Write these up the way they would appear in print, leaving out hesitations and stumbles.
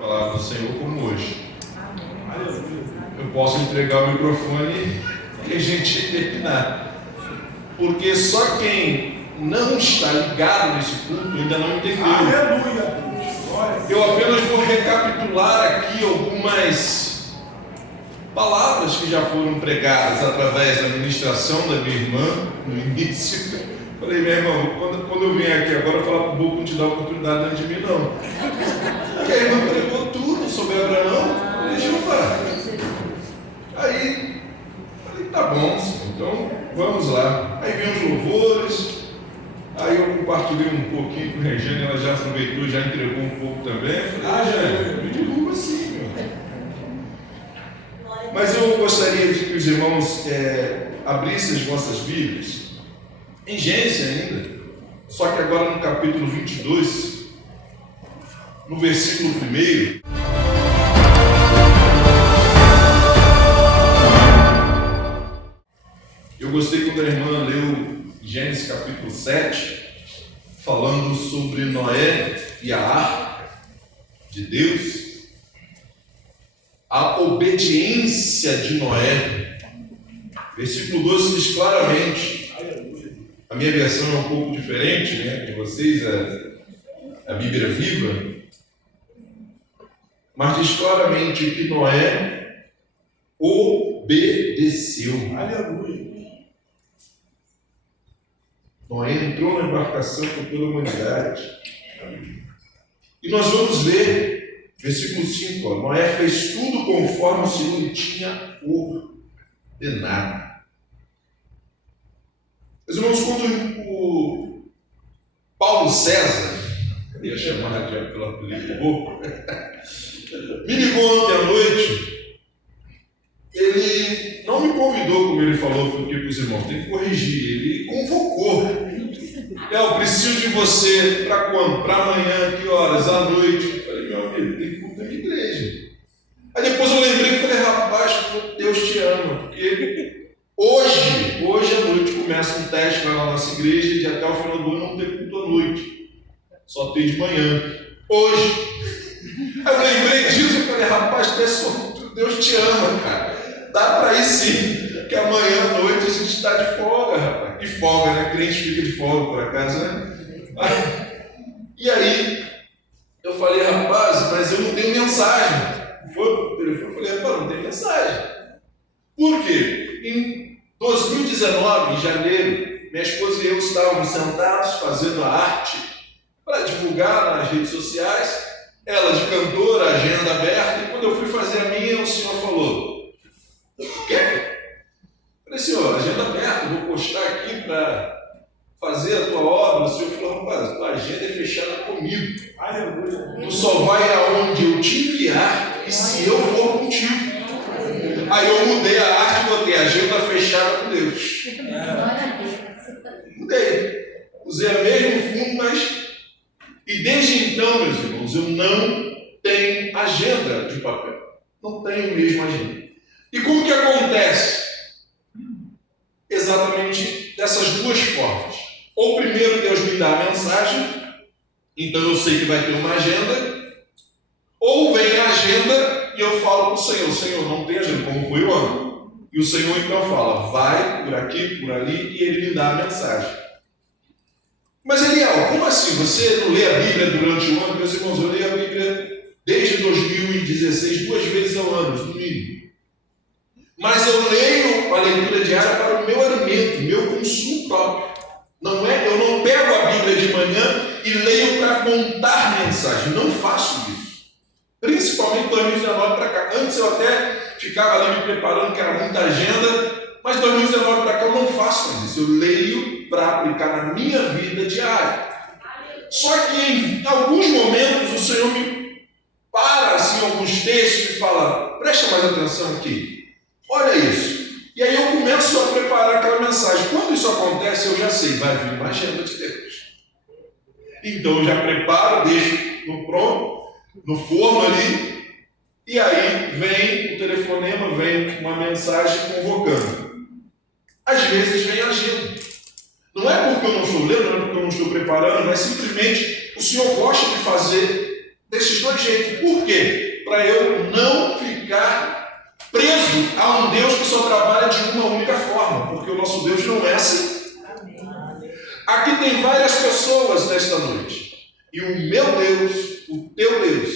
a palavra do Senhor como hoje. Eu posso entregar o microfone e a gente terminar. Porque só quem não está ligado nesse culto ainda não entendeu. Aleluia! Eu apenas vou recapitular aqui algumas palavras que já foram pregadas através da ministração da minha irmã no início. Falei, meu irmão, quando eu venho aqui agora falar para o Boco, não te dá oportunidade diante de mim, não. Porque a irmã pregou tudo sobre Abraão. Falei, Jeová. Aí, falei, tá bom, senhor, então vamos lá. Aí vem os louvores. Aí eu compartilhei um pouquinho com a Regiane, ela já aproveitou, já entregou um pouco também. Eu falei, Regiane, me derruba assim, meu. Mas eu gostaria de que os irmãos abrissem as vossas Bíblias, em Gênesis ainda, só que agora no capítulo 22, no versículo 1. Eu gostei quando a irmã leu Gênesis capítulo 7, falando sobre Noé e a arca de Deus, a obediência de Noé. Versículo 12 diz claramente, a minha versão é um pouco diferente, né, de vocês, a Bíblia Viva, mas diz claramente que Noé obedeceu. Aleluia! Noé entrou na embarcação com toda a humanidade. E nós vamos ver, versículo 5, Noé fez tudo conforme o Senhor lhe tinha ordenado. Meus irmãos, quando o Paulo César, eu ia chamar pelo apelido Boco, me ligou ontem à noite, ele não me convidou, como ele falou para os irmãos, tem que corrigir, ele convocou. Eu preciso de você para quando? Para amanhã, que horas? À noite. Eu falei, meu amigo, tem que culto na minha igreja. Aí depois eu lembrei e falei, rapaz, Deus te ama, porque hoje à noite começa um teste lá na nossa igreja de até o final do ano não ter culto à noite, só ter de manhã. Hoje. Aí eu lembrei disso e falei, rapaz, Deus te ama, cara. Dá para ir sim, que amanhã à noite a gente está de folga, rapaz. De folga, né? Crente fica de folga por acaso, né? E aí, eu falei, rapaz, mas eu não tenho mensagem. Foi pro telefone, eu falei, rapaz, não tem mensagem. Por quê? Em 2019, em janeiro, minha esposa e eu estávamos sentados fazendo a arte para divulgar nas redes sociais. Ela de cantora, agenda aberta, e quando eu fui fazer a minha, o senhor falou, o quê? Eu falei, senhor, agenda aberta, vou postar aqui para fazer a tua obra. O senhor falou, rapaz, a tua agenda é fechada comigo. Aleluia! Tu só vai aonde eu te enviar e se eu for contigo. Aí eu mudei a arte e botei agenda fechada com Deus. Mudei. Usei o mesmo fundo, mas... E desde então, meus irmãos, eu não tenho agenda de papel. Não tenho mesmo agenda. E como que acontece? Exatamente dessas duas formas. Ou primeiro Deus me dá a mensagem, então eu sei que vai ter uma agenda, ou vem a agenda e eu falo para o Senhor, Senhor, não tem agenda, como foi o ano. E o Senhor então fala, vai por aqui, por ali, e Ele me dá a mensagem. Mas Eliel, como assim? Você não lê a Bíblia durante o ano? Meus irmãos, eu leio a Bíblia desde 2016, 2 vezes ao ano, no mínimo. Mas eu leio a leitura diária para o meu alimento, meu consumo próprio. Eu não pego a Bíblia de manhã e leio para montar mensagem. Não faço isso. Principalmente 2019 para cá. Antes eu até ficava ali me preparando, que era muita agenda, mas 2019 para cá eu não faço mais isso. Eu leio para aplicar na minha vida diária. Só que em alguns momentos o Senhor me para assim alguns textos e fala, presta mais atenção aqui. Olha isso. E aí eu começo a preparar aquela mensagem. Quando isso acontece, eu já sei, vai vir uma agenda de Deus. Então eu já preparo, deixo no pronto, no forno ali, e aí vem o telefonema, vem uma mensagem convocando. Às vezes vem a agenda. Não é porque eu não estou lendo, não é porque eu não estou preparando, mas simplesmente o Senhor gosta de fazer desses dois jeitos. Por quê? Para eu não ficar preso a um Deus que só trabalha de uma única forma, porque o nosso Deus não é assim. Aqui tem várias pessoas nesta noite, e o meu Deus, o teu Deus,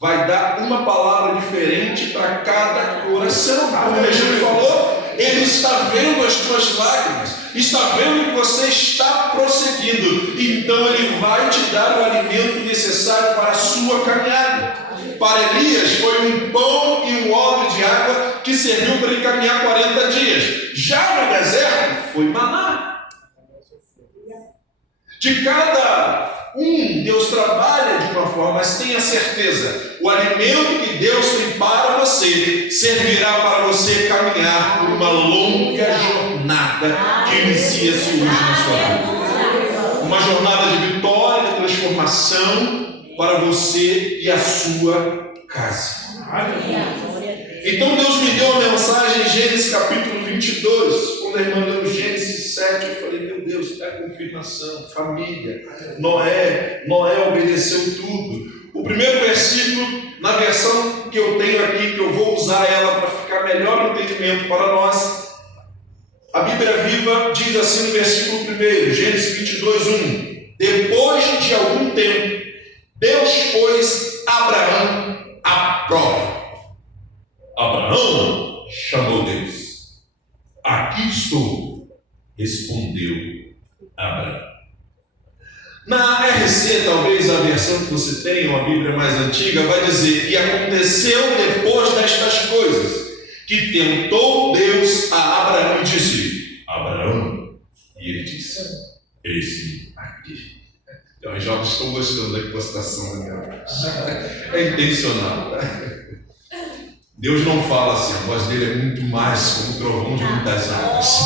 vai dar uma palavra diferente para cada coração. Como o Regina falou, Ele está vendo as tuas lágrimas, está vendo que você está prosseguindo, então Ele vai te dar o alimento necessário para a sua caminhada. Para Elias foi um pão e um odre de água que serviu para ele caminhar 40 dias. Já no deserto foi maná. De cada um, Deus trabalha de uma forma, mas tenha certeza, o alimento que Deus tem para você servirá para você caminhar por uma longa jornada que inicia-se hoje na sua vida. Uma jornada de vitória, de transformação para você e a sua casa. Então Deus me deu uma mensagem em Gênesis capítulo 22, quando a irmã leu Gênesis 7, eu falei, meu Deus, é a confirmação, família, Noé obedeceu tudo. O primeiro versículo, na versão que eu tenho aqui, que eu vou usar ela para ficar melhor no entendimento para nós, a Bíblia Viva diz assim no versículo 1, Gênesis 22, 1: depois de algum tempo, Deus pôs Abraão à prova. Abraão, chamou Deus. Aqui estou, respondeu Abraão. Na RC, talvez a versão que você tem, ou a Bíblia mais antiga, vai dizer: e aconteceu depois destas coisas, que tentou Deus a Abraão e disse: Abraão, e ele disse: eis-me aqui. Então, os jovens estão gostando da impostação da minha voz. É intencional, tá? Deus não fala assim, a voz dele é muito mais como o trovão de muitas águas.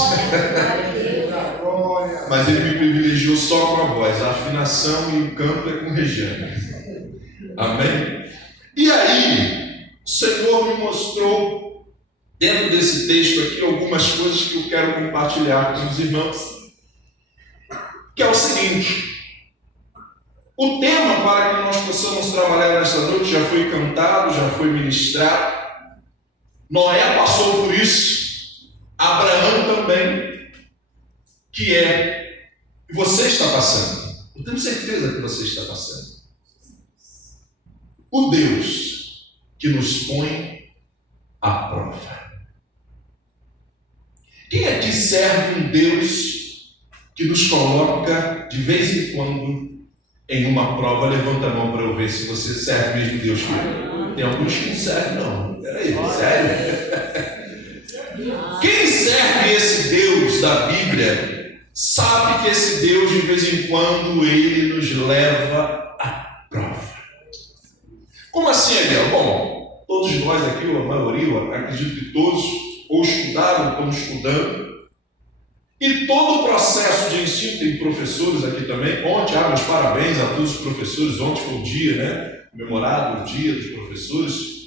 Mas ele me privilegiou só com a voz, a afinação e o canto é com Regiane. Amém? E aí, o Senhor me mostrou, dentro desse texto aqui, algumas coisas que eu quero compartilhar com os irmãos. Que é o seguinte: o tema para que nós possamos trabalhar nesta noite já foi cantado, já foi ministrado. Noé passou por isso, Abraão também, que é, e você está passando. Eu tenho certeza que você está passando. O Deus que nos põe à prova. Quem aqui serve um Deus que nos coloca de vez em quando em uma prova? Levanta a mão para eu ver se você serve mesmo Deus. Tem alguns que não servem, não. Peraí, sério? Quem serve esse Deus da Bíblia sabe que esse Deus, de vez em quando, ele nos leva à prova. Como assim, Ariel? Bom, todos nós aqui, ou a maioria, eu acredito que todos, ou estudaram, ou estão estudando. E todo o processo de ensino, tem professores aqui também. Ontem, meus parabéns a todos os professores. Ontem foi o dia, né? Comemorado o dia dos professores.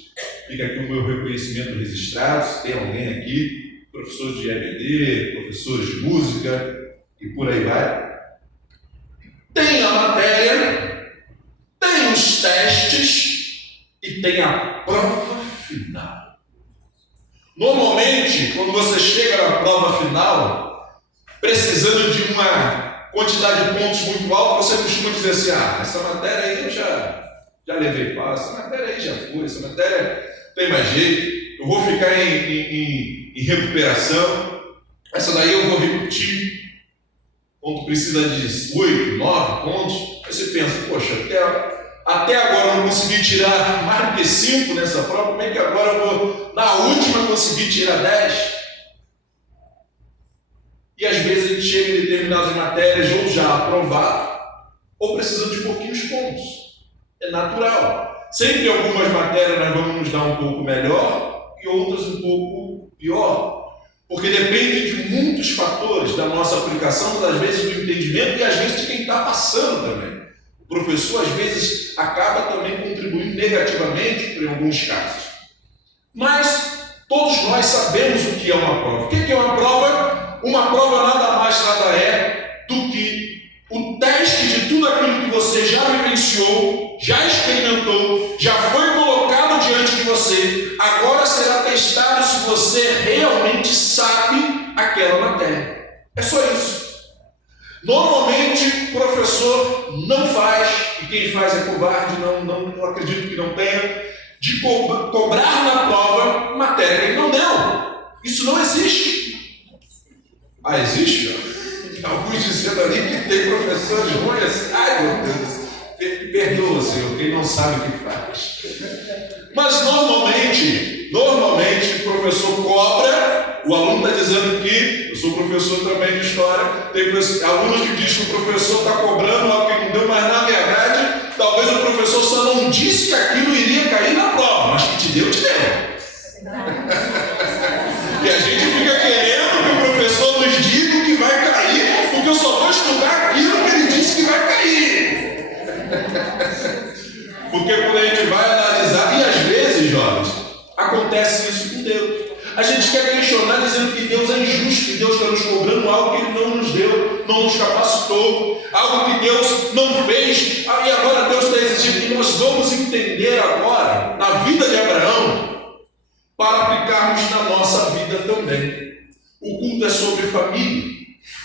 Fica aqui o meu reconhecimento registrado. Se tem alguém aqui, professores de EBD, professores de música e por aí vai. Tem a matéria, tem os testes e tem a prova final. Normalmente, quando você chega na prova final, precisando de uma quantidade de pontos muito alta, você costuma dizer assim: essa matéria aí eu já levei passo, essa matéria aí já foi, essa matéria tem mais jeito, eu vou ficar em recuperação, essa daí eu vou repetir, quando precisa de 8, 9 pontos. Aí você pensa: poxa, até agora eu não consegui tirar mais do que 5 nessa prova, como é que agora eu vou, na última, conseguir tirar 10? E às vezes a gente chega em determinadas matérias ou já aprovado, ou precisando de pouquinhos pontos. É natural. Sempre algumas matérias nós vamos nos dar um pouco melhor e outras um pouco pior. Porque depende de muitos fatores da nossa aplicação, às vezes do entendimento e às vezes de quem está passando também. O professor às vezes acaba também contribuindo negativamente em alguns casos. Mas todos nós sabemos o que é uma prova. O que é uma prova? Uma prova nada mais, nada é do que o teste de tudo aquilo que você já vivenciou, já experimentou, já foi colocado diante de você, agora será testado se você realmente sabe aquela matéria. É só isso. Normalmente o professor não faz, e quem faz é covarde, não acredito que não tenha, de cobrar na prova matéria que ele não deu. Isso não existe. Ah, existe? Alguns dizendo ali que tem professores ruins. Ai, meu Deus. Perdoa, Senhor, quem não sabe o que faz. Mas normalmente o professor cobra. O aluno está dizendo que, eu sou professor também de história, tem alunos que dizem que o professor está cobrando algo que não deu, mas na verdade, talvez o professor só não disse que aquilo iria cair na prova, mas que te deu, te deu. E a gente fica querendo que o professor nos diga o que vai cair, porque eu só vou estudar aquilo que ele disse que vai cair. Porque quando a gente vai analisar, e às vezes, jovens, acontece isso com Deus. A gente quer questionar dizendo que Deus é injusto, que Deus está nos cobrando algo que Ele não nos deu, não nos capacitou, algo que Deus não fez, e agora Deus está exigindo. E nós vamos entender agora, na vida de Abraão, para aplicarmos na nossa vida também. O culto é sobre família,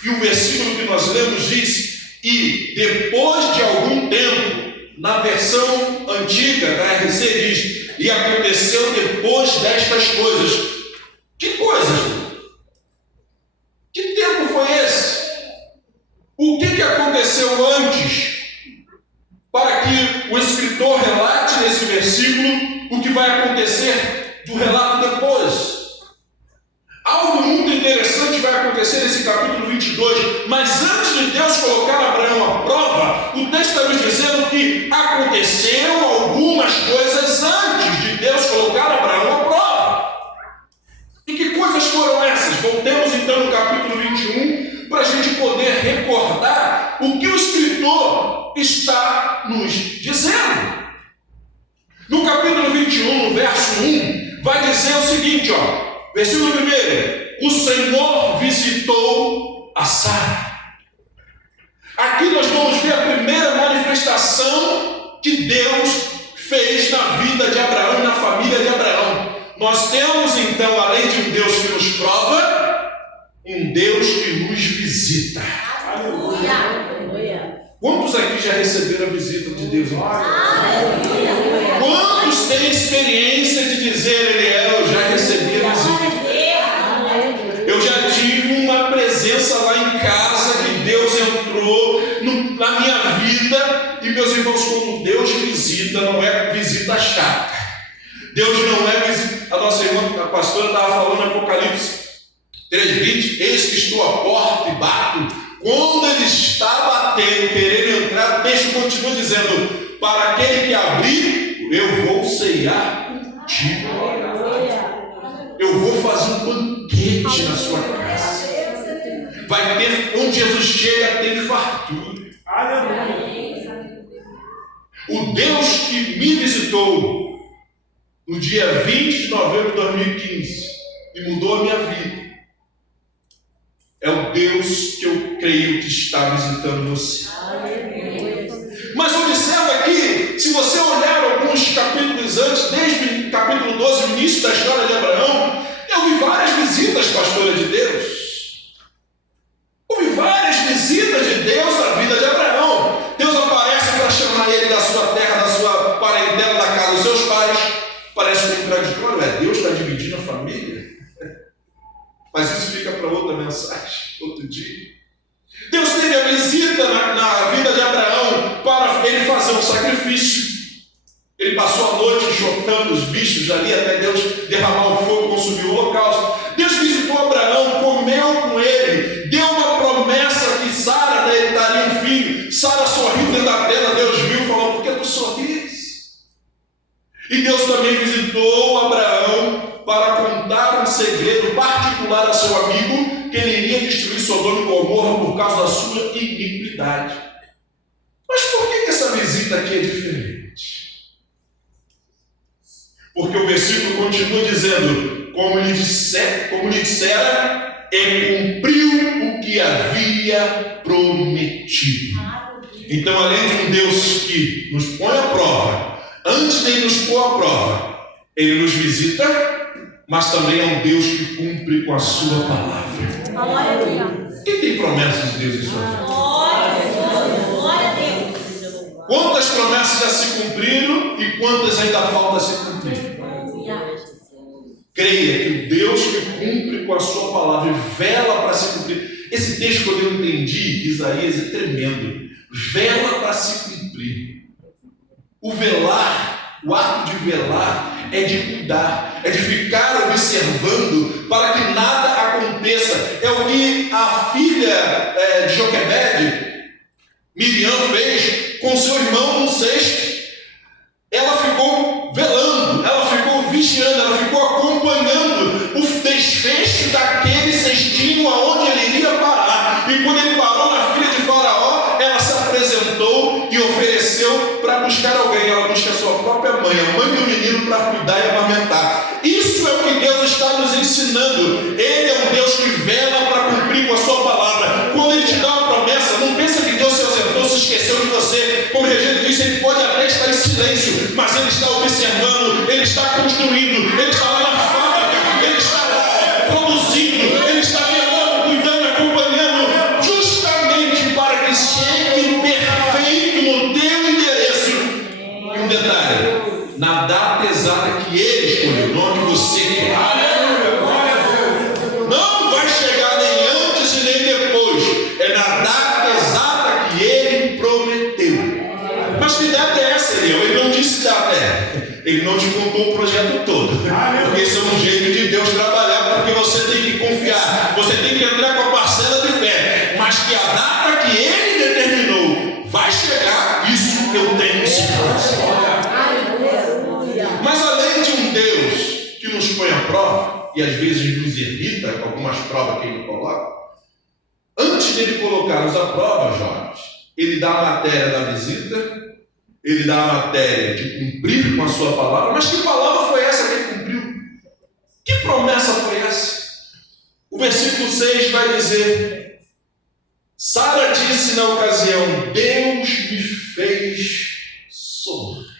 e o versículo que nós lemos diz: e depois de algum tempo, na versão antiga da RC diz: e aconteceu depois destas coisas. Que coisas? Que tempo foi esse? O que aconteceu antes? Para que o escritor relate nesse versículo o que vai acontecer do relato depois. Algo muito interessante vai acontecer nesse capítulo 22, mas antes de Deus colocar Abraão à prova, o texto está nos dizendo que aconteceram algumas coisas antes de Deus colocar Abraão à prova. E que coisas foram essas? Voltemos então no capítulo 21 para a gente poder recordar o que o escritor está nos dizendo. No capítulo 21, no verso 1, vai dizer o seguinte, versículo 1: o Senhor visitou a Sara. Aqui nós vamos ver a primeira manifestação que Deus fez na vida de Abraão e na família de Abraão. Nós temos então, além de um Deus que nos prova, um Deus que nos visita. Aleluia. Quantos aqui já receberam a visita de Deus? Quantos têm experiência de dizer, Eliel, eu já recebi a visita? Eu já tive uma presença lá em casa que Deus entrou na minha vida. E meus irmãos, como Deus visita, não é visita chata. Deus não é visita. A nossa irmã, a pastora, estava falando em Apocalipse 3:20, eis que estou à porta e bato. Quando ele está batendo, querendo entrar, o texto continua dizendo: para aquele que abrir, eu vou ceiar contigo. Eu vou fazer um banquete na sua casa. Vai ter, onde Jesus chega, tem fartura. O Deus que me visitou no dia 20 de novembro de 2015 e mudou a minha vida, é o Deus que eu creio que está visitando você. Mas observa aqui, se você olhar alguns capítulos antes, desde o capítulo 12, o início da história de Abraão, eu vi várias visitas, pastora de Deus. Houve várias visitas de Deus na vida de Abraão. Deus aparece para chamar ele da sua terra, da sua parentela, da casa dos seus pais. Parece contraditório, Deus está dividindo a família. Mas isso fica para outra mensagem, outro dia. Deus teve a visita na vida de Abraão para ele fazer um sacrifício. Ele passou a noite enxotando os bichos ali até Deus derramar o fogo e consumir o holocausto. Deus visitou Abraão, comeu com ele, deu uma promessa que Sara daria um filho. Sara sorriu dentro da tela, Deus viu e falou: por que tu sorris? E Deus também visitou Abraão para contar um segredo particular a seu amigo, que ele iria destruir Sodoma e Gomorra por causa da sua iniquidade. Mas por que essa visita aqui é diferente? Porque o versículo continua dizendo: como lhe dissera, ele cumpriu o que havia prometido. Então, além de um Deus que nos põe à prova, antes de nos pôr à prova, Ele nos visita, mas também é um Deus que cumpre com a sua palavra. Quem tem promessas de Deus em sua vida? Quantas promessas já se cumpriram e quantas ainda falta se cumprir? Creia que o Deus que cumpre com a sua palavra e vela para se cumprir. Esse texto, quando eu entendi, Isaías, é tremendo. Vela para se cumprir. O velar, o ato de velar, é de cuidar, é de ficar observando para que nada aconteça. É o que a filha de Joquebede, Miriam, fez com seu irmão no cesto. Ela ficou velando, ela ficou vigiando, ela ficou acompanhando o desfecho daquele cestinho aonde ele iria parar. E quando ele parou na filha de Faraó, ela se apresentou e ofereceu para buscar alguém. Ela busca a sua própria mãe, a mãe do menino, para cuidar e amamentar. Isso é o que Deus está nos ensinando. Ele é um Deus que vela para cumprir com a sua palavra. Quando Ele te dá uma promessa, não pensa que Deus se ausentou, se esqueceu de você. Como Regina disse, Ele pode até estar em silêncio, mas Ele está observando, Ele está construindo, Ele está lá na fábrica, Ele está lá produzindo, Ele está velando, cuidando, acompanhando, justamente para que chegue perfeito no teu endereço. E um detalhe, na data exata que Ele escolheu, não a que você quer. Não vai chegar nem antes e nem depois. É na data exata que Ele prometeu. Mas que data é essa, Eliel? Ele não disse data é. Ele não te contou o projeto todo. Porque esse é um jeito de Deus trabalhar, porque você tem que confiar. Você tem que entrar com a parcela de fé. Mas que a data que Ele determinou vai chegar, isso eu tenho segurança. Mas além de um Deus que nos põe à prova, e às vezes nos irrita com algumas provas que Ele coloca, antes de Ele colocar-nos à prova, jovens, Ele dá a matéria da visita, Ele dá a matéria de cumprir com a sua palavra. Mas que palavra foi essa que Ele cumpriu? Que promessa foi essa? O versículo 6 vai dizer: Sara disse na ocasião, Deus me fez sorrir.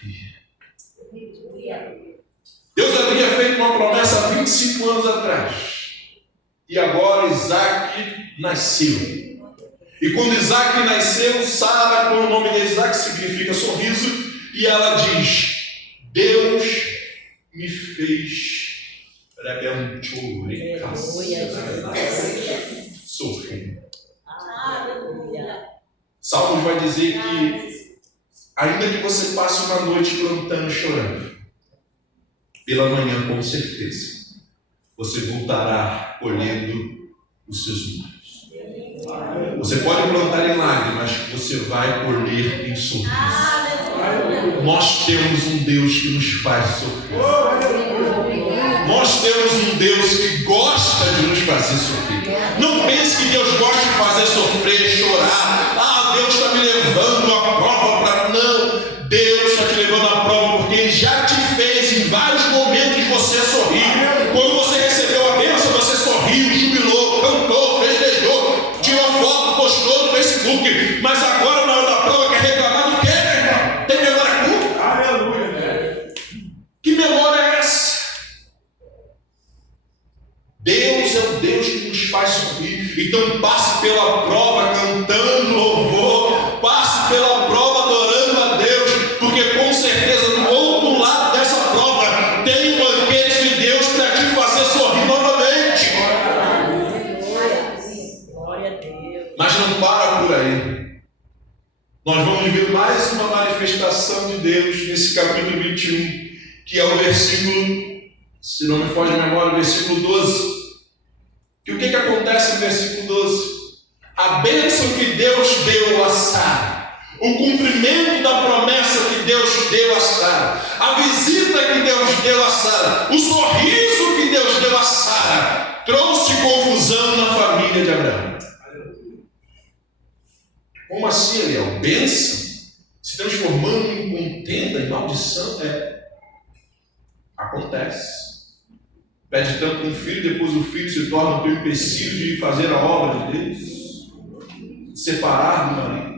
Deus havia feito uma promessa há 25 anos atrás. E agora Isaac nasceu. E quando Isaac nasceu, Sara, com o nome de Isaac, significa sorriso. E ela diz, Deus me fez sorrir. Salmos vai dizer que, ainda que você passe uma noite plantando e chorando, pela manhã, com certeza, você voltará colhendo os seus frutos. Você pode plantar em lágrimas, você vai colher em sorriso. Nós temos um Deus que nos faz sorrir. Nós temos um Deus que gosta de nos fazer sorrir. Não pense que Deus gosta de fazer sofrer, chorar. Ah, Deus está me levando à prova para... Não, Deus está te levando à prova porque Ele já te fez em vários momentos você sorrir. Quando você recebeu a bênção, você sorriu, jubilou, cantou, festejou, tirou foto, postou no Facebook. Mas agora, na hora da prova, quer reclamar do quê, meu irmão? Tem memória curta? Aleluia! Que memória é essa? Deus é o Deus que nos faz sorrir. Então passe pela prova cantando louvor, passe pela prova adorando a Deus, porque com certeza do outro lado dessa prova tem um banquete de Deus para te fazer sorrir novamente. Mas não para por aí. Nós vamos ver mais uma manifestação de Deus nesse capítulo 21, que é o versículo, se não me foge a memória, o versículo 12. Que o que acontece no versículo 12? A bênção que Deus deu a Sara, o cumprimento da promessa que Deus deu a Sara, a visita que Deus deu a Sara, o sorriso que Deus deu a Sara, trouxe confusão na família de Abraão. Como assim, Eliel? Bênção se transformando em contenda, em maldição? Acontece. Pede tanto um filho, depois o filho se torna o teu empecilho de fazer a obra de Deus. separar do marido.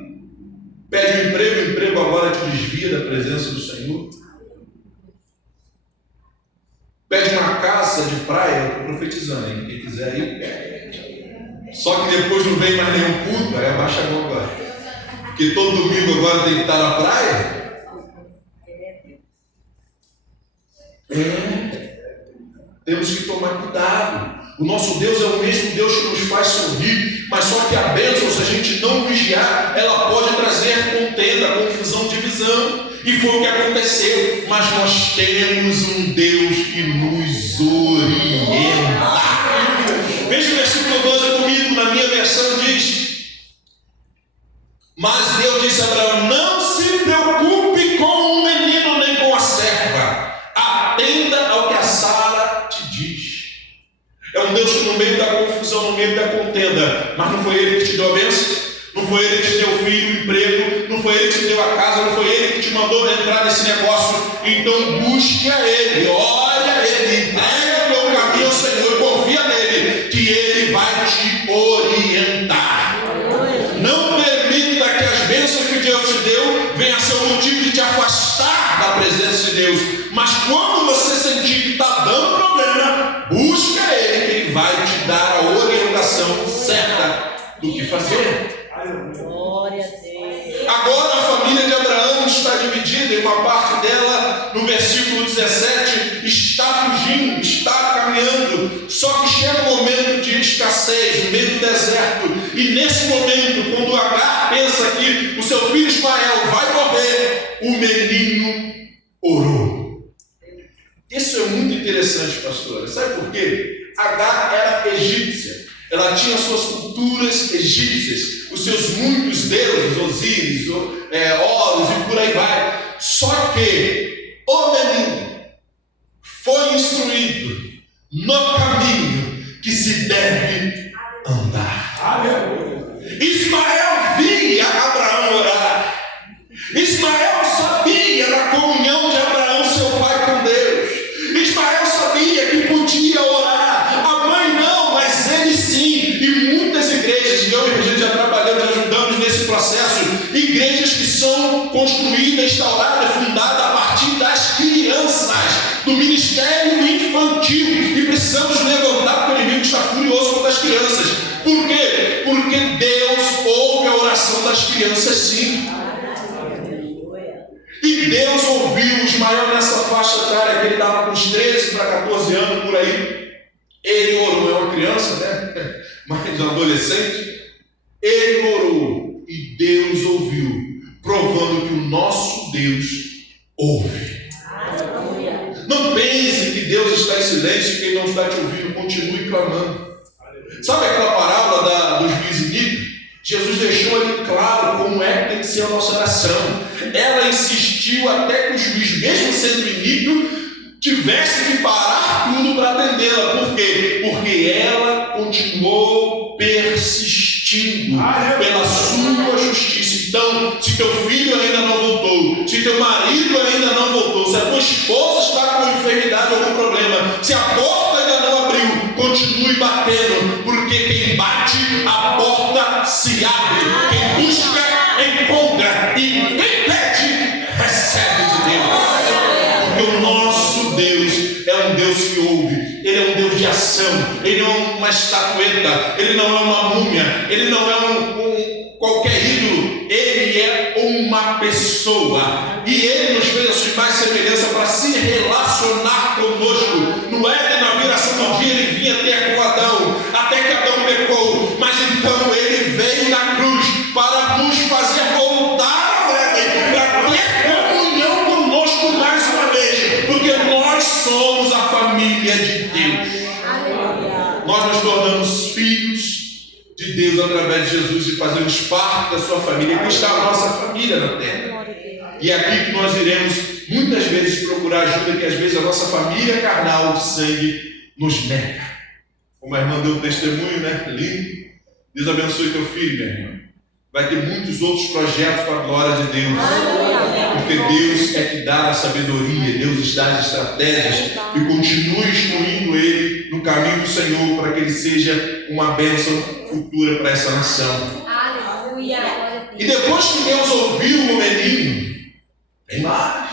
Pede um emprego, o emprego agora te desvia da presença do Senhor. Pede uma casa de praia, eu estou profetizando, hein? Quem quiser ir. Só que depois não vem mais nenhum culto, aí abaixa a mão agora. Porque todo domingo agora tem que estar na praia. Temos que tomar cuidado. O nosso Deus é o mesmo Deus que nos faz sorrir, mas só que a bênção, se a gente não vigiar, ela pode trazer contenda, confusão, divisão. E foi o que aconteceu. Mas nós temos um Deus que nos orienta. Veja o versículo 12 comigo, na minha versão diz: mas Deus disse a Abraão: não se preocupe com o menino nem com a serva, atenda ao que a Sara te diz. É um Deus que no meio da confusão, no meio da contenda, mas não foi Ele que te deu a bênção? Não foi Ele que te deu o filho, o emprego? Não foi Ele que te deu a casa? Não foi Ele que te mandou entrar nesse negócio? Então busque a Ele, olha a Ele, entrega o teu caminho ao Senhor, confia nele, que Ele vai te orientar. Não permita que as bênçãos que Deus te deu venham a ser o motivo de te afastar da presença de Deus. Mas quando você sentir que está dando problema, busque a Ele, que Ele vai te dar a orientação certa do que fazer. Glória a Deus. Agora a família de Abraão está dividida, e uma parte dela, no versículo 17, está fugindo, está caminhando. Só que chega um momento de escassez, no meio do deserto, e nesse momento, quando Agar pensa que o seu filho Ismael vai morrer, o menino orou. Isso é muito interessante, pastora. Sabe por quê? Agar era egípcia. Ela tinha suas culturas egípcias, os seus muitos deuses, Osíris, Horus e por aí vai. Só que o menino foi instruído no caminho que se deve andar. Ismael via Abraão orar. Ismael sabia da comunhão de Abraão, seu pai, com Deus. Ismael sabia que podia orar. A mãe não, mas ele sim. E muitas igrejas, eu e a gente já trabalhamos, ajudamos nesse processo. Igrejas que são construídas, instauradas, fundadas a partir das crianças, do ministério infantil. E precisamos levantar, porque o inimigo está furioso contra as crianças. Por quê? Porque Deus ouve a oração das crianças, sim. E Deus ouviu Ismael nessa faixa etária que ele dava com uns 13 para 14 anos, por aí. Ele orou, é uma criança, né? Mas um adolescente. Ele orou e Deus ouviu, provando que o nosso Deus ouve. Não pense que Deus está em silêncio e que Ele não está te ouvindo, continue clamando. Sabe aquela parábola do juiz iníquo? Jesus deixou ali claro como é que tem que ser a nossa oração. Ela insistiu até que o juiz, mesmo sendo iníquo, tivesse que parar tudo para atendê-la. Por quê? Porque ela continuou persistindo pela sua justiça. Então, se teu filho ainda não voltou, se teu marido ainda não voltou, se a tua esposa está com enfermidade ou algum problema, se a porta ainda não abriu, continue batendo, porque quem bate, a porta se abre. Quem busca, encontra, e quem pede, recebe de Deus. Porque o nosso Deus é um Deus que ouve. Ele é um Deus de ação. Ele não é uma estatueta, ele não é uma múmia, ele não é qualquer ídolo. Ele é uma pessoa, e Ele nos fez a sua imagem e semelhança para se relacionar conosco. No Éden, na viração do dia, Ele vinha ter com Adão, até que Adão pecou, mas então Ele veio na cruz para nos fazer voltar ao Éden, para ter comunhão conosco mais uma vez, porque nós somos a família de Deus. Nós nos tornamos filhos de Deus através de Jesus e fazemos parte da sua família. Aqui está a nossa família na terra. E é aqui que nós iremos muitas vezes procurar ajuda, que às vezes a nossa família carnal de sangue nos nega. Como a irmã deu um testemunho, né? Lindo. Deus abençoe teu filho, minha irmã. Vai ter muitos outros projetos para a glória de Deus. Porque Deus é que dá a sabedoria, Deus dá as estratégias, e continue instruindo ele no caminho do Senhor, para que ele seja uma bênção futura para essa nação. E depois que Deus ouviu o menino, tem mais.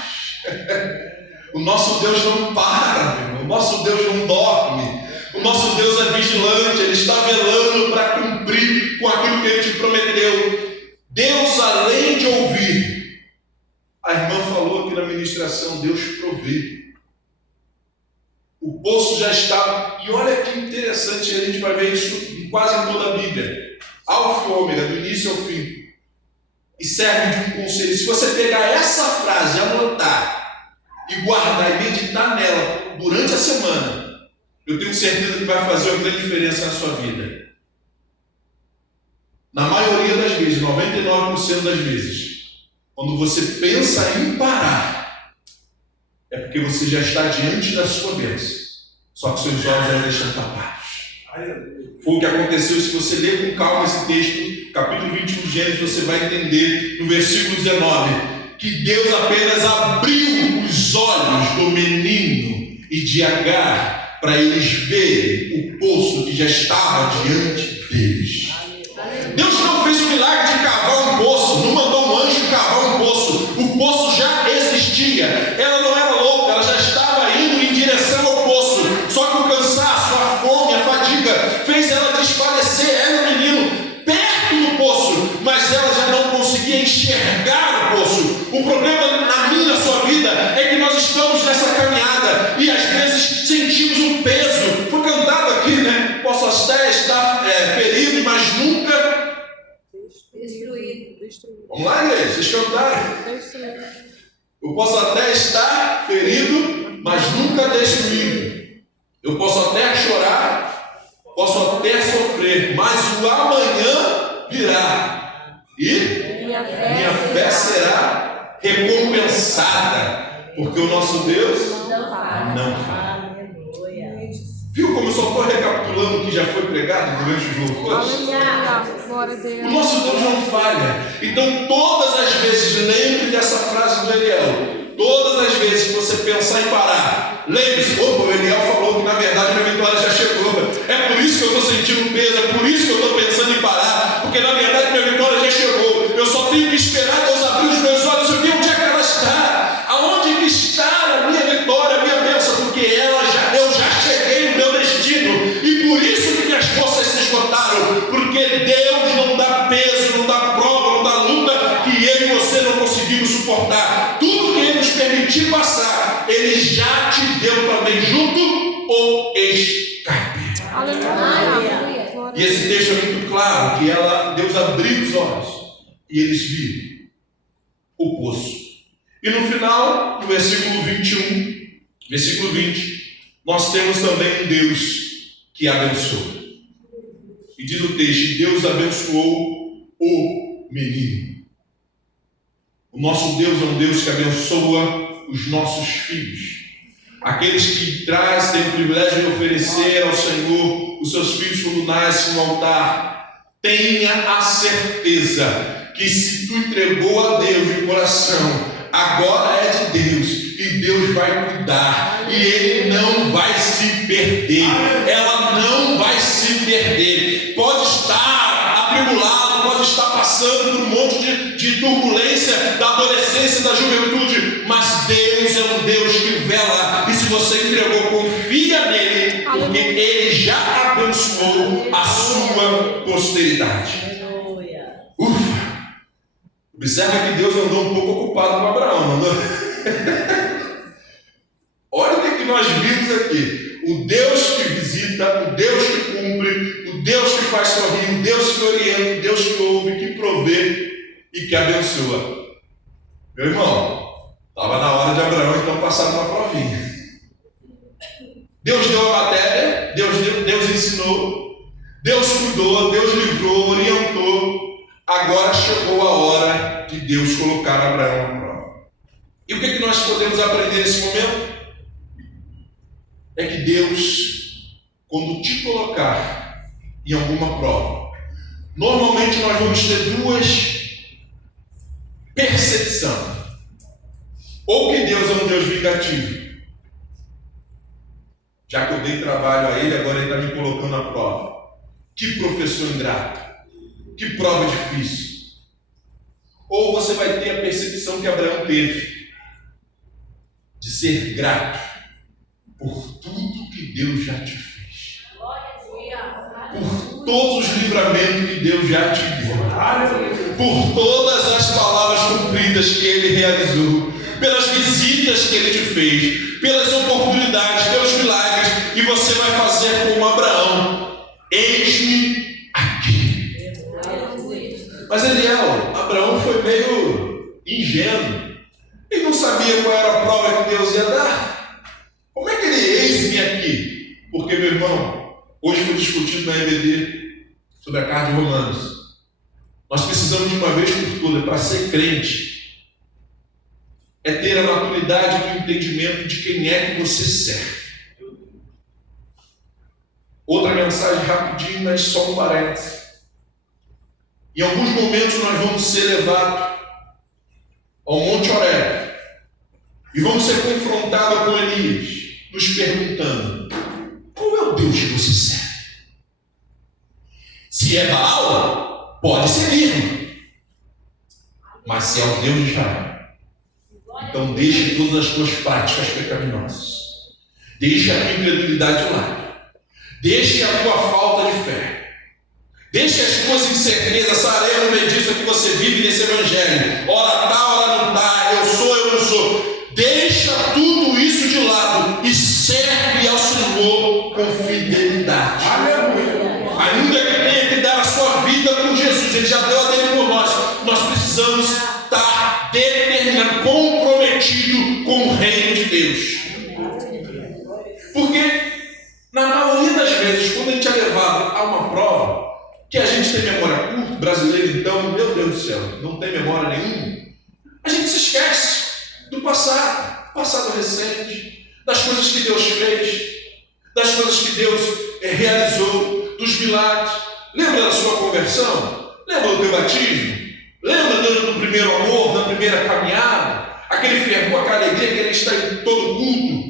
O nosso Deus não para, meu irmão. O nosso Deus não dorme. O nosso Deus é vigilante, Ele está velando para cumprir com aquilo que Ele te prometeu. Deus, além de ouvir, a irmã falou aqui na ministração, Deus provê. O poço já está, e olha que interessante, a gente vai ver isso quase em toda a Bíblia. Alfa e ômega, do início ao fim. E serve de um conselho. Se você pegar essa frase, anotar e guardar e meditar nela durante a semana, eu tenho certeza que vai fazer uma grande diferença na sua vida. Na maioria das vezes, 99% das vezes, quando você pensa em parar, é porque você já está diante da sua bênção. Só que seus olhos ainda estão tapados. Foi o que aconteceu. Se você ler com calma esse texto, capítulo 21 de Gênesis, você vai entender no versículo 19 que Deus apenas abriu os olhos do menino e de Agar para eles verem o poço que já estava diante deles. Deus não fez o milagre de cavar um poço, não mandou um anjo cavar um poço. O poço já existia. Ela não era louca, ela já estava indo em direção ao poço. Só que o cansaço, a fome, a fadiga fez ela desfalecer. Ela e o menino perto do poço, mas ela já não conseguia enxergar o poço. O problema na minha e na sua vida é que nós estamos nessa caminhada e às vezes sentimos um peso. Foi cantado aqui, né? Posso até estar ferido, mas nunca destruído. Vamos lá, igreja, vocês cantaram. Eu posso até estar ferido, mas nunca destruído. Eu posso até chorar, posso até sofrer, mas o amanhã virá. E minha fé será recompensada, porque o nosso Deus não falha. Viu como eu só estou recapitulando o que já foi pregado durante o jogo? O nosso Deus não falha. Então, todas as vezes, lembre dessa frase do Eliel. Todas as vezes que você pensar em parar, lembre-se: opa, o Eliel falou que na verdade minha vitória já chegou. É por isso que eu estou sentindo peso, é por isso que eu estou pensando em parar, porque na verdade minha vitória já chegou. Eu só tenho que esperar Deus abrir os meus olhos e ver onde é que ela está. Aonde que está a minha vitória, a minha bênção, porque eu já cheguei no meu destino. E por isso que minhas forças se esgotaram, porque Deus não dá peso, não dá prova, não dá luta que eu e você não conseguimos suportar. Tudo que Ele nos permitir passar, Ele já te deu também junto ou escape. Aleluia. E esse texto é muito claro, que Deus abriu os olhos e eles viram o poço. E no final, no versículo 21, versículo 20, nós temos também um Deus que abençoa. E diz o texto: Deus abençoou o menino. O nosso Deus é um Deus que abençoa os nossos filhos. Aqueles que têm o privilégio de oferecer ao Senhor os seus filhos quando nascem no altar. Tenha a certeza que se tu entregou a Deus de coração, agora é de Deus, e Deus vai cuidar, e Ele não vai se perder, ela não vai se perder. Pode estar atribulado, pode estar passando por um monte de turbulência da adolescência, da juventude, mas Deus é um Deus que vela, e se você entregou, confia nele, porque Ele já abençoou a sua posteridade. Ufa! Observa que Deus andou um pouco ocupado com Abraão, andou? Olha o que nós vimos aqui: o Deus que visita, o Deus que cumpre, o Deus que faz sorrir, o Deus que orienta, o Deus que ouve, que provê e que abençoa. Meu irmão, estava na hora de Abraão então passar uma provinha. Deus deu a matéria, Deus ensinou, Deus cuidou, Deus livrou, orientou. Agora chegou a hora de Deus colocar Abraão à prova. E o que nós podemos aprender nesse momento? É que Deus, quando te colocar em alguma prova, normalmente nós vamos ter duas percepções. Ou que Deus é um Deus vingativo. Já que eu dei trabalho a Ele, agora Ele está me colocando à prova. Que professor ingrato. Que prova difícil. ou você vai ter a percepção que Abraão teve, de ser grato por tudo que Deus já te fez, por todos os livramentos que Deus já te deu, por todas as palavras cumpridas que Ele realizou, pelas visitas que Ele te fez, pelas oportunidades, pelos milagres, e você vai fazer como Abraão: eis-me aqui. Mas Abraão foi meio ingênuo, ele não sabia qual era a prova que Deus ia dar. Como é que ele eis-me aqui? Porque, meu irmão, hoje foi discutido na EBD sobre a carta de Romanos. Nós precisamos de uma vez por todas, para ser crente, é ter a maturidade do entendimento de quem é que você serve. Outra mensagem rapidinho, mas só um parênteses. Em alguns momentos nós vamos ser levados ao Monte Horebe e vamos ser confrontados com Elias, nos perguntando: qual é o Deus que você serve? Se é Baal, pode ser mesmo, mas se é o Deus de Israel, então deixe todas as tuas práticas pecaminosas, deixe a tua incredulidade de lado, deixe a tua falta de fé, deixe as tuas incertezas, essa areia movediça que você vive nesse evangelho, ora tá, ora não tá, eu sou, eu não sou. Deixa tudo isso de lado e serve ao Senhor com fidelidade. Ainda que tenha que dar a sua vida por Jesus, Ele já deu a dele por nós. Nós precisamos estar determinados, comprometidos com o reino de Deus. Porque na maioria das vezes, quando a gente é levado a uma prova, que a gente tem memória curta, brasileiro então, meu Deus do céu, não tem memória nenhuma, a gente se esquece do passado recente, das coisas que Deus fez, das coisas que Deus realizou, dos milagres. Lembra da sua conversão? Lembra do teu batismo? Lembra do primeiro amor, da primeira caminhada? Aquele fervor, aquela alegria que ele está em todo culto.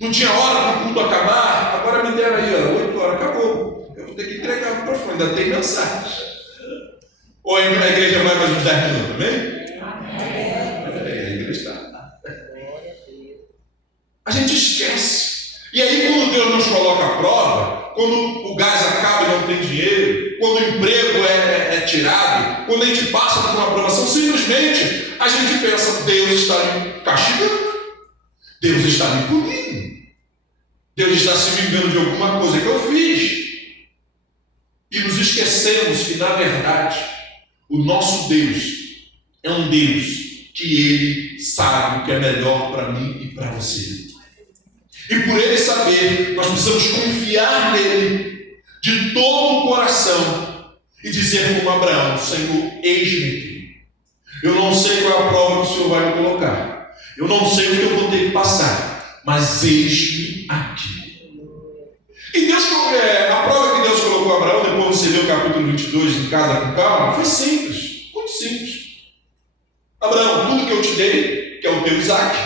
Não tinha hora para o culto acabar, agora me deram aí, 8 horas, acabou. Eu vou ter que entregar o microfone, ainda tem mensagem. Ou a igreja vai mais uns 10 minutos, amém? A igreja está. A gente esquece. E aí, quando Deus nos coloca à prova, quando o gás acaba e não tem dinheiro, quando o emprego é tirado, quando a gente passa por uma aprovação, simplesmente a gente pensa: Deus está me castigando, Deus está me punindo, Deus está se vingando de alguma coisa que eu fiz. E nos esquecemos que, na verdade, o nosso Deus é um Deus que Ele sabe o que é melhor para mim e para você. E por Ele saber, nós precisamos confiar nele de todo o coração e dizer como Abraão: Senhor, eis-me aqui. Eu não sei qual é a prova que o Senhor vai me colocar, eu não sei o que eu vou ter que passar, mas eis-me aqui. E Deus, a prova que Deus colocou a Abraão, depois você lê o capítulo 22 em casa com calma, foi simples, muito simples. Abraão, tudo que eu te dei, que é o teu Isaac,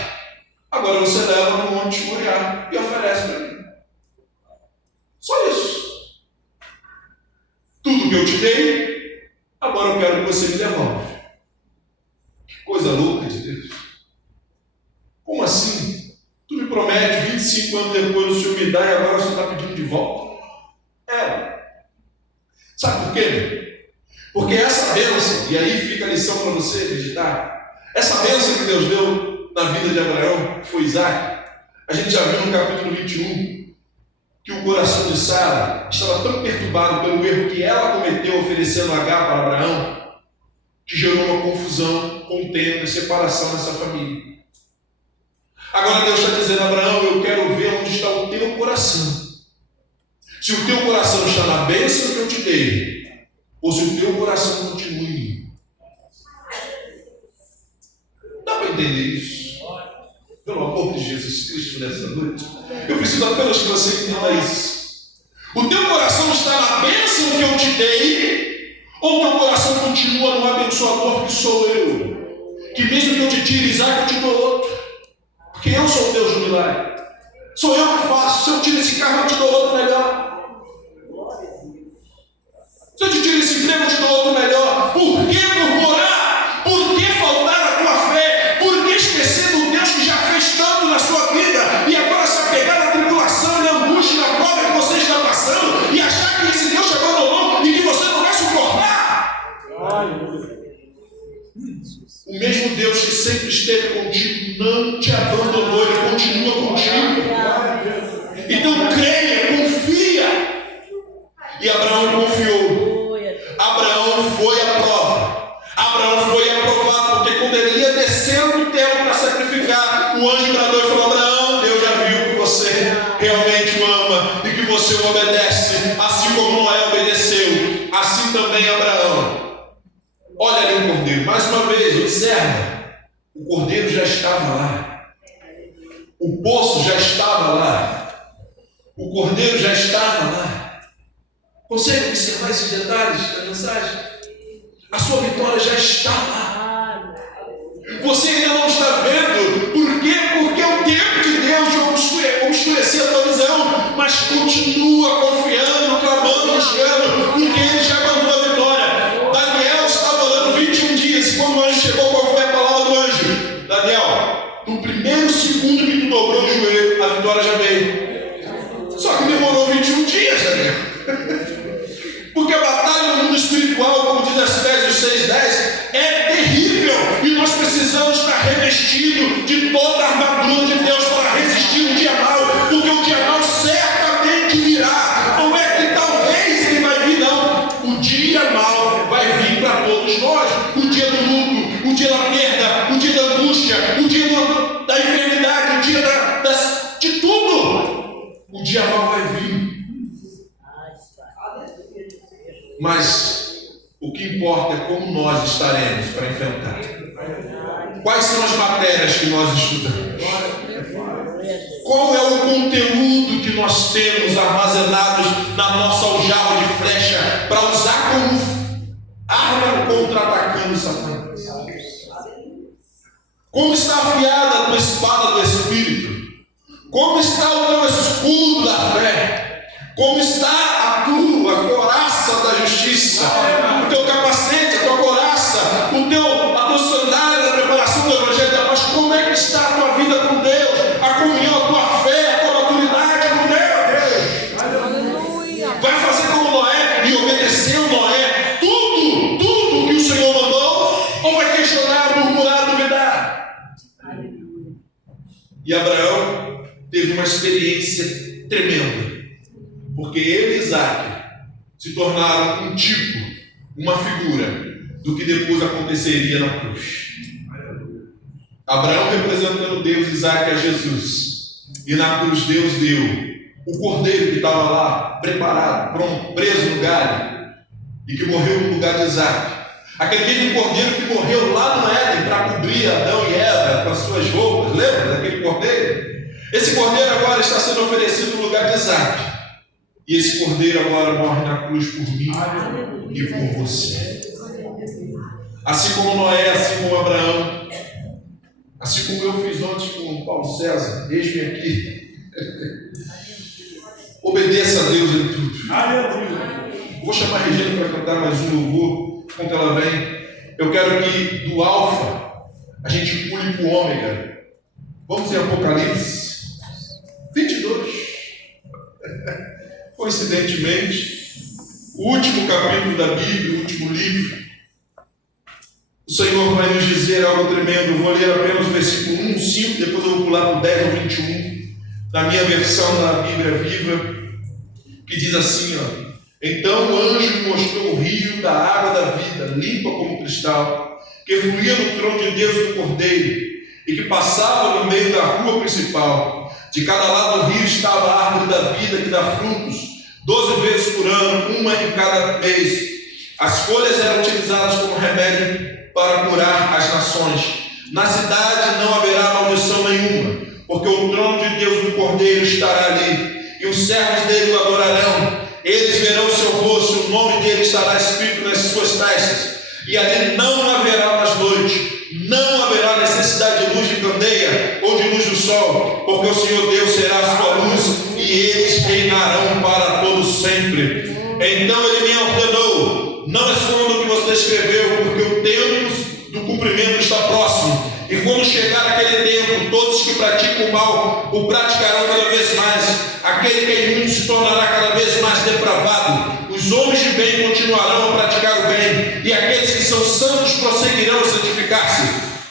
agora você leva no monte Moriá e oferece para mim. Só isso. Tudo que eu te dei, agora eu quero que você me devolve. Que coisa louca de Deus. Como assim? Tu me promete, 25 anos depois o Senhor me dá e agora você está pedindo de volta? Sabe por quê? Porque essa bênção, e aí fica a lição para você meditar, essa bênção que Deus deu na vida de Abraão, que foi Isaac, a gente já viu no capítulo 21, que o coração de Sara estava tão perturbado pelo erro que ela cometeu oferecendo Agar para Abraão, que gerou uma confusão, contenda e separação nessa família. Agora Deus está dizendo: Abraão, eu quero ver onde está o teu coração. Se o teu coração está na bênção que eu te dei, ou se o teu coração continua em mim. Dá para entender isso? Pelo amor de Jesus Cristo nessa noite, eu preciso apenas que você entenda isso. O teu coração está na bênção que eu te dei, ou o teu coração continua no abençoador que sou eu? Que mesmo que eu te tire Isaac, eu te dou outro. Porque eu sou o Deus do milagre. Sou eu que faço. Se eu tiro esse carro, eu te dou outro melhor. Se eu te tiro esse emprego, eu te dou outro melhor. Por quê? Por morar esteve contigo, não te abandonou, Ele continua contigo. Então creia, confia. E Abraão confiou. Abraão foi à prova. Abraão foi aprovado, porque quando ele ia descendo o templo para sacrificar, o anjo bradou e falou: Abraão, Deus já viu que você realmente o ama e que você o obedece, assim como Noé obedeceu, assim também Abraão. Olha ali o cordeiro, mais uma vez, observa, o cordeiro já estava lá, o poço já estava lá, o cordeiro já estava lá. Consegue observar esses detalhes da mensagem? A sua vitória já está lá. Você ainda não está vendo. Por quê? Porque o tempo de Deus vai obscurecer a tua visão, mas continua confiando, clamando, buscando, porque Ele já mandou a vitória. Daniel estava orando 21 dias, e quando o anjo chegou, qual foi a palavra do anjo? Daniel, no primeiro segundo que tu dobrou o joelho, a vitória já veio. Só que demorou 21 dias, Daniel. Porque a batalha no mundo espiritual, como diz Efésios 6:10, é terrível. E nós precisamos estar revestidos de toda a armadura de Deus para resistir o dia mau. Porque o dia mau certamente virá. Não é que talvez ele vai vir, não. O dia mau vai vir para todos nós. O dia do luto, o dia da perda, o dia da angústia, o dia da enfermidade, o dia de tudo. O dia mau vai vir. Mas o que importa é como nós estaremos para enfrentar. Quais são as matérias que nós estudamos? Qual é o conteúdo que nós temos armazenados na nossa aljava de flecha para usar como arma contra-atacando Satanás? Como está afiada a tua espada do Espírito? Como está o teu escudo da fé? Como está a tua couraça da justiça? O teu capacete, a tua couraça, a tua sandália da preparação do Evangelho. Mas como é que está a tua vida com Deus? A comunhão, a tua fé, a tua maturidade com Deus? Aleluia. Vai fazer como Noé e obedecer Noé tudo que o Senhor mandou? Ou vai questionar, murmurar, duvidar? Aleluia. E Abraão teve uma experiência tremenda. Porque ele e Isaac se tornaram um tipo, uma figura do que depois aconteceria na cruz. Abraão representando Deus, Isaac a Jesus. E na cruz Deus deu o cordeiro que estava lá, preparado, pronto, preso no galho, e que morreu no lugar de Isaac. Aquele mesmo cordeiro que morreu lá no Éden para cobrir Adão e Eva com as suas roupas. Lembra daquele cordeiro? Esse cordeiro agora está sendo oferecido no lugar de Isaac. E esse cordeiro agora morre na cruz por mim e por você. Assim como Noé, assim como Abraão, assim como eu fiz ontem com o Paulo César, eis-me aqui. Obedeça a Deus em tudo. Vou chamar a Regina para cantar mais um louvor, enquanto ela vem. Eu quero que do Alfa a gente pule para o Ômega. Vamos em Apocalipse 22. Coincidentemente, o último capítulo da Bíblia, o último livro, o Senhor vai nos dizer algo tremendo. Eu vou ler apenas o versículo 1, 5, depois eu vou pular para o 10 ao 21, na minha versão da Bíblia Viva, que diz assim, ó: Então o anjo me mostrou o rio da água da vida, limpa como cristal, que fluía no trono de Deus e do Cordeiro, e que passava no meio da rua principal. De cada lado do rio estava a árvore da vida, que dá frutos 12 vezes por ano, uma em cada mês. As folhas eram utilizadas como remédio para curar as nações. Na cidade não haverá maldição nenhuma, porque o trono de Deus do Cordeiro estará ali, e os servos dele o adorarão. Eles verão o seu rosto, o nome dele estará escrito nas suas testas, e ali não haverá mais noite. Não haverá necessidade de luz de candeia ou de luz do sol, porque o Senhor Deus será a sua luz, e eles reinarão para todos sempre. Então ele me ordenou: não esconda o que você escreveu, porque o tempo do cumprimento está próximo. E quando chegar aquele tempo, todos que praticam o mal o praticarão cada vez mais. Aquele que é imundo se tornará cada vez mais depravado. Os homens de bem continuarão a praticar o bem, e aqueles que são santos prosseguirão a santificar-se.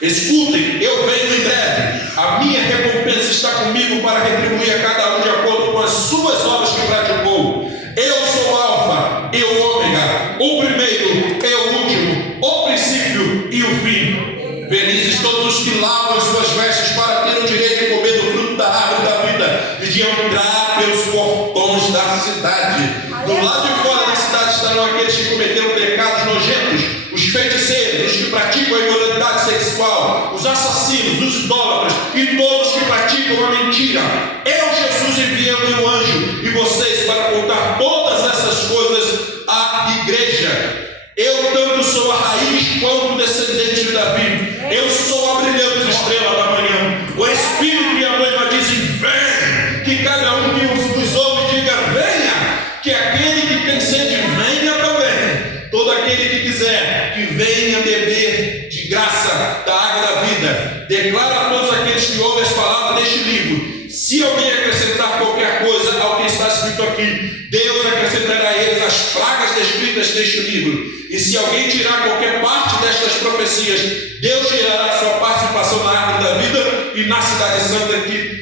Escutem, eu venho em breve. A minha recompensa está comigo para retribuir a cada um de acordo com as suas obras que praticou. Eu sou o Alfa e o Ômega, o primeiro e o último, o princípio e o fim. Felizes todos os que lavam as suas vestes para ter o direito de comer do fruto da árvore da vida e de entrar pelos portões da cidade. Do lado de fora da cidade estarão aqueles que cometeram pecados nojentos, os feiticeiros, os que praticam a imoralidade sexual, os assassinos, os idólatras e todos que praticam a mentira. Eu, Jesus, enviei o meu anjo e vocês para contar todas essas coisas à igreja. Eu tanto sou a raiz quanto o descendente de Davi. Eu sou a brilhante estrela da manhã. O Espírito e a noiva dizem: vem. Que cada um que nos ouve diga: venha. Que aquele que tem sede venha também. Todo aquele que quiser, que venha beber de graça da água da vida. Declara a todos aqueles que ouvem as palavras deste livro: se alguém acrescentar qualquer coisa ao que está escrito aqui, Deus acrescentará a eles as pragas descritas neste livro. E se alguém tirar qualquer parte destas profecias, Deus tirará a sua participação na árvore da vida e na cidade santa que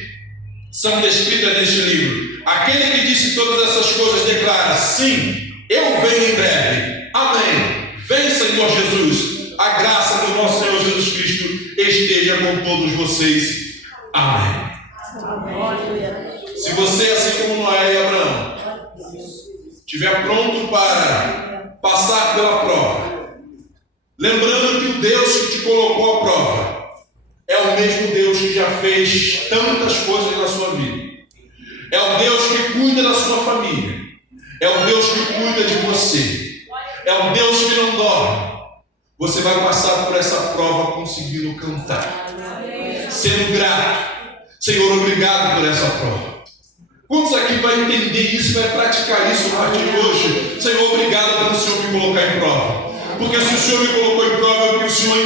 são descritas neste livro. Aquele que disse todas essas coisas declara: sim, eu venho em breve. Amém. Vem, Senhor Jesus. A graça do nosso Senhor Jesus Cristo esteja com todos vocês. Amém. Se você, assim como Noé e Abraão, estiver pronto para passar pela prova, lembrando que o Deus que te colocou à prova é o mesmo Deus que já fez tantas coisas na sua vida, é o Deus que cuida da sua família, é o Deus que cuida de você, é o Deus que não dorme. Você vai passar por essa prova conseguindo cantar, sendo grato. Senhor, obrigado por essa prova. Quantos aqui vai entender isso, vai praticar isso a partir de hoje? Senhor, obrigado pelo Senhor me colocar em prova. Porque se o Senhor me colocou em prova, é porque o Senhor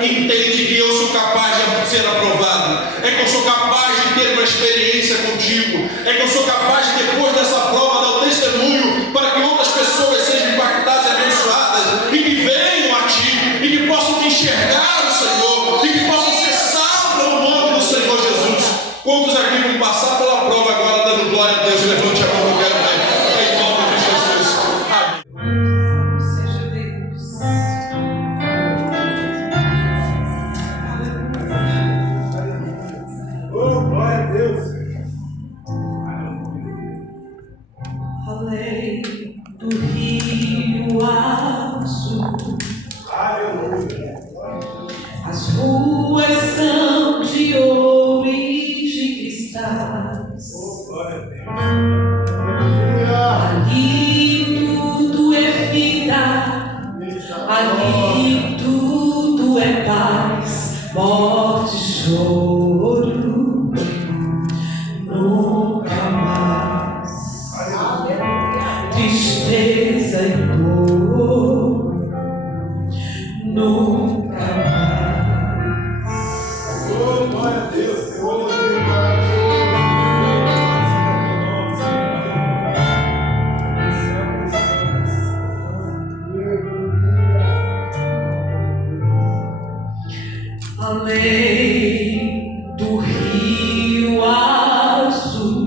entende que eu sou capaz de ser aprovado. É que eu sou capaz de ter uma experiência contigo. É que eu sou capaz de, depois dessa prova, dar o testemunho para que outras pessoas sejam impactadas e abençoadas e que venham a ti e que possam te enxergar, Senhor, e que possam ser salvos no nome do Senhor Jesus. Quantos aqui vão passar pela prova agora dando glória a Deus? Levante a mão, eu quero ver. Em nome de Jesus. Amém. Seja Deus. Oh, glória a Deus. Além do rio azul, Aleluia. as ruas são de ouro e de cristais. Oh, glória a Deus. Ali tudo é vida, ali tudo é paz, morte, choro, nunca mais. Tristeza e dor, nunca mais. Oh, glória a Deus. Senhor, além do rio azul,